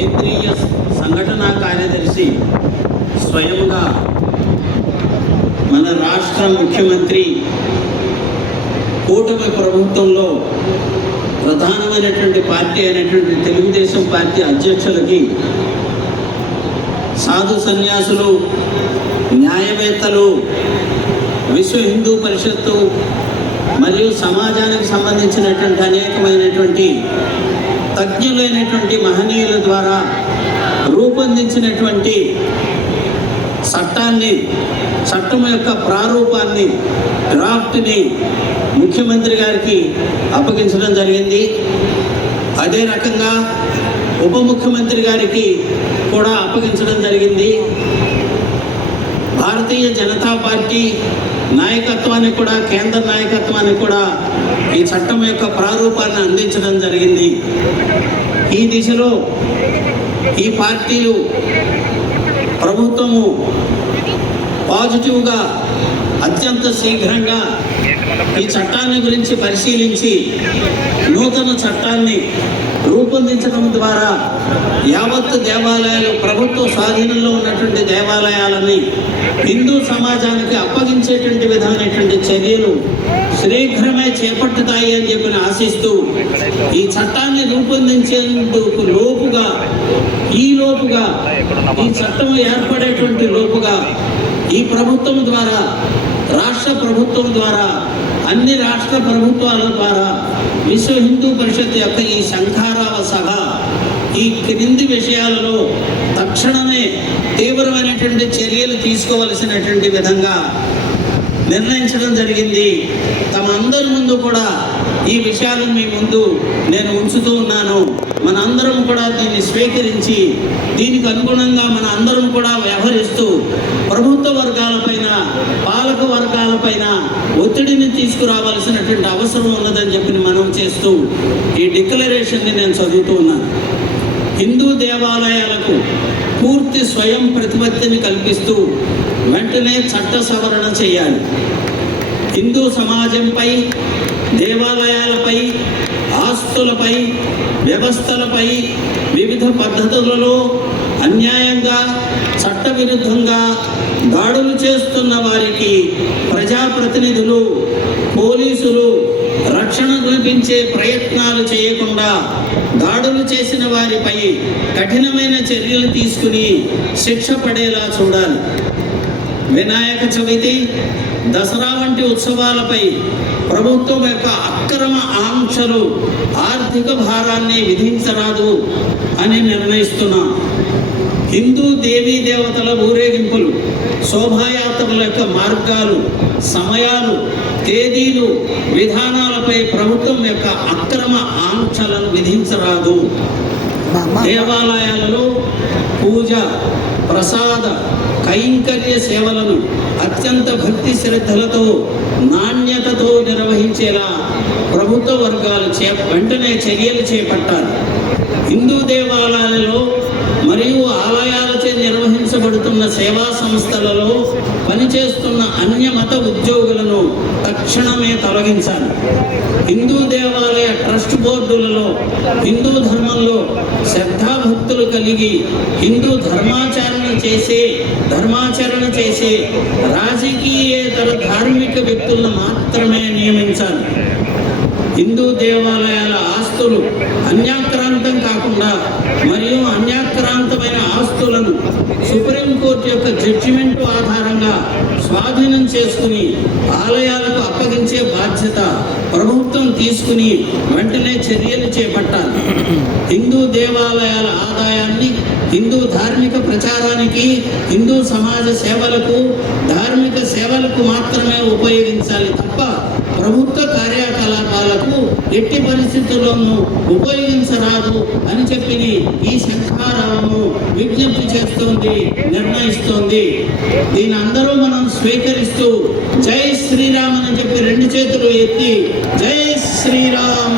కేంద్రీయ సంఘటనా కార్యదర్శి స్వయంగా మన రాష్ట్ర ముఖ్యమంత్రి కూటమి ప్రభుత్వంలో ప్రధానమైనటువంటి పార్టీ అయినటువంటి తెలుగుదేశం పార్టీ అధ్యక్షులకి సాధు సన్యాసులు న్యాయవేత్తలు విశ్వ హిందూ పరిషత్తు మరియు సమాజానికి సంబంధించినటువంటి అనేకమైనటువంటి తజ్ఞులైనటువంటి మహనీయుల ద్వారా రూపొందించినటువంటి చట్టాన్ని చట్టం యొక్క ప్రారూపాన్ని డ్రాఫ్ట్ని ముఖ్యమంత్రి గారికి అప్పగించడం జరిగింది. అదే రకంగా ఉప ముఖ్యమంత్రి గారికి కూడా అప్పగించడం జరిగింది. భారతీయ జనతా పార్టీ నాయకత్వానికి కూడా కేంద్ర నాయకత్వానికి కూడా ఈ చట్టం యొక్క ప్రారూపాన్ని అందించడం జరిగింది. ఈ దిశలో ఈ పార్టీలు ప్రభుత్వము పాజిటివ్గా అత్యంత శీఘ్రంగా ఈ చట్టాన్ని గురించి పరిశీలించి నూతన చట్టాన్ని రూపొందించడం ద్వారా యావత్ దేవాలయాలు ప్రభుత్వ స్వాధీనంలో ఉన్నటువంటి దేవాలయాలని హిందూ సమాజానికి అప్పగించేటువంటి విధమైనటువంటి చర్యలు శీఘ్రమే చేపట్టుతాయి అని చెప్పి ఆశిస్తూ ఈ చట్టాన్ని రూపొందించేందుకు లోపుగా ఈ లోపుగా ఈ చట్టం ఏర్పడేటువంటి లోపుగా ఈ ప్రభుత్వం ద్వారా రాష్ట్ర ప్రభుత్వం ద్వారా అన్ని రాష్ట్ర ప్రభుత్వాల ద్వారా విశ్వ హిందూ పరిషత్ యొక్క ఈ శంఖారావ సభ ఈ క్రింది విషయాలలో తక్షణమే తీవ్రమైనటువంటి చర్యలు తీసుకోవలసినటువంటి విధంగా నిర్ణయించడం జరిగింది. తమ అందరి ముందు కూడా ఈ విషయాలను మీ ముందు నేను ఉంచుతూ ఉన్నాను. మన అందరం కూడా దీన్ని స్వీకరించి దీనికి అనుగుణంగా మన అందరం కూడా వ్యవహరిస్తూ ప్రభుత్వ వర్గాలపైన పాలక వర్గాలపైన ఒత్తిడిని తీసుకురావాల్సినటువంటి అవసరం ఉన్నదని చెప్పి మనం చేస్తూ ఈ డిక్లరేషన్ని నేను చదువుతూ ఉన్నాను. హిందూ దేవాలయాలకు పూర్తి స్వయం ప్రతిపత్తిని కల్పిస్తూ వెంటనే చట్ట సవరణ చేయాలి. హిందూ సమాజంపై దేవాలయాలపై ఆస్తులపై వ్యవస్థలపై వివిధ పద్ధతులలో అన్యాయంగా చట్టవిరుద్ధంగా దాడులు చేస్తున్న వారికి ప్రజాప్రతినిధులు పోలీసులు రక్షణ కల్పించే ప్రయత్నాలు చేయకుండా దాడులు చేసిన వారిపై కఠినమైన చర్యలు తీసుకుని శిక్ష పడేలా చూడాలి. వినాయక చవితి దసరా వంటి ఉత్సవాలపై ప్రభుత్వం యొక్క అక్రమ ఆంక్షలు ఆర్థిక భారాన్ని విధించరాదు అని నిర్ణయిస్తున్నాం హిందూ దేవీ దేవతల ఊరేగింపులు శోభాయాత్రల యొక్క మార్గాలు సమయాలు తేదీలు విధానాలపై ప్రభుత్వం యొక్క అక్రమ ఆంక్షలను విధించరాదు. దేవాలయాలలో పూజ ప్రసాద కైంకర్య సేవలను అత్యంత భక్తి శ్రద్ధలతో నాణ్యతతో నిర్వహించేలా ప్రభుత్వ వర్గాలు చే వెంటనే చర్యలు చేపట్టాలి హిందూ దేవాలయాలలో మరియు ఆలయాలచే నిర్వహించబడుతున్న సేవా సంస్థలలో పనిచేస్తున్న అన్య మత ఉద్యోగులను తక్షణమే తొలగించాలి. హిందూ దేవాలయ ట్రస్ట్ బోర్డులలో హిందూ ధర్మంలో శ్రద్ధాభక్తులు కలిగి హిందూ ధర్మాచరణ చేసే ధర్మాచరణ చేసే రాజకీయేతర ధార్మిక వ్యక్తులను మాత్రమే నియమించాలి. హిందూ దేవాలయాల ఆస్తులు అన్యాక్రాంతం కాకుండా మరియు అన్యాక్రాంతమైన ఆస్తులను సుప్రీంకోర్టు యొక్క జడ్జిమెంట్ ఆధారంగా స్వాధీనం చేసుకుని ఆలయాలకు అప్పగించే బాధ్యత ప్రభుత్వం తీసుకుని వెంటనే చర్యలు చేపట్టాలి. హిందూ దేవాలయాల ఆదాయాన్ని హిందూ ధార్మిక ప్రచారానికి హిందూ సమాజ సేవలకు ధార్మిక సేవలకు మాత్రమే ఉపయోగించాలి తప్ప ప్రభుత్వ కార్యకలాపాలకు ఎట్టి పరిస్థితుల్లోనూ ఉపయోగించరాదు అని చెప్పి ఈ శంఖారావము విజ్ఞప్తి చేస్తోంది నిర్ణయిస్తోంది. దీని అందరూ మనం స్వీకరిస్తూ జై శ్రీరామ్ అని చెప్పి రెండు చేతులు ఎత్తి జై శ్రీరామ్.